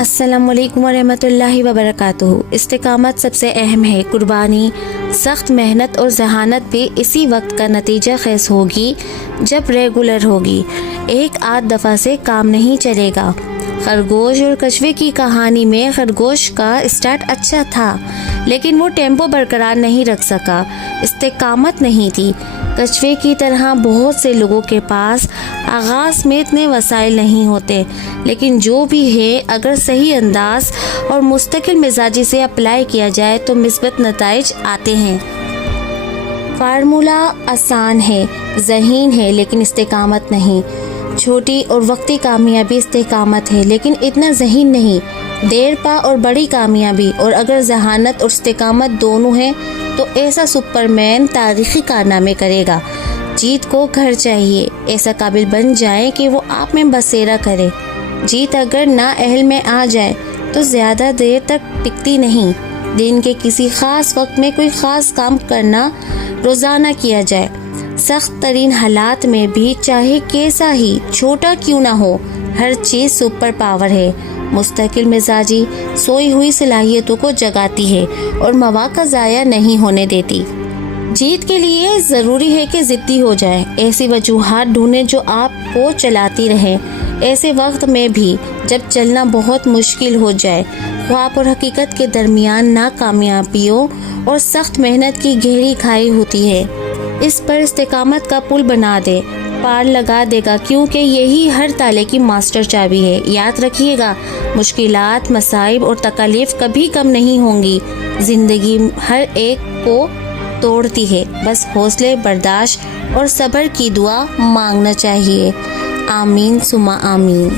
السلام علیکم ورحمۃ اللہ وبرکاتہ۔ استقامت سب سے اہم ہے۔ قربانی، سخت محنت اور ذہانت بھی اسی وقت کا نتیجہ خیز ہوگی جب ریگولر ہوگی۔ ایک آدھ دفعہ سے کام نہیں چلے گا۔ خرگوش اور کچھوے کی کہانی میں خرگوش کا اسٹارٹ اچھا تھا لیکن وہ ٹیمپو برقرار نہیں رکھ سکا، استقامت نہیں تھی۔ کچھوے کی طرح بہت سے لوگوں کے پاس آغاز میں اتنے وسائل نہیں ہوتے، لیکن جو بھی ہے اگر صحیح انداز اور مستقل مزاجی سے اپلائی کیا جائے تو مثبت نتائج آتے ہیں۔ فارمولہ آسان ہے، ذہین ہے لیکن استقامت نہیں۔ چھوٹی اور وقتی کامیابی استقامت ہے لیکن اتنا ذہین نہیں۔ دیر پا اور بڑی کامیابی، اور اگر ذہانت اور استقامت دونوں ہیں تو ایسا سپرمین تاریخی کارنامے کرے گا۔ جیت کو گھر چاہیے، ایسا قابل بن جائے کہ وہ آپ میں بسیرا کرے۔ جیت اگر نااہل میں آ جائے تو زیادہ دیر تک ٹکتی نہیں۔ دن کے کسی خاص وقت میں کوئی خاص کام کرنا روزانہ کیا جائے۔ سخت ترین حالات میں بھی چاہے کیسا ہی چھوٹا کیوں نہ ہو، ہر چیز سپر پاور ہے۔ مستقل مزاجی سوئی ہوئی صلاحیتوں کو جگاتی ہے اور مواقع ضائع نہیں ہونے دیتی۔ جیت کے لیے ضروری ہے کہ ضدی ہو جائے، ایسی وجوہات ڈھونڈیں جو آپ کو چلاتی رہیں ایسے وقت میں بھی جب چلنا بہت مشکل ہو جائے۔ خواب اور حقیقت کے درمیان ناکامیابیوں اور سخت محنت کی گہری کھائی ہوتی ہے۔ اس پر استقامت کا پل بنا دے، پار لگا دے گا، کیونکہ یہی ہر تالے کی ماسٹر چابی ہے۔ یاد رکھیے گا، مشکلات، مصائب اور تکالیف کبھی کم نہیں ہوں گی۔ زندگی ہر ایک کو توڑتی ہے، بس حوصلے، برداشت اور صبر کی دعا مانگنا چاہیے۔ آمین ثم آمین۔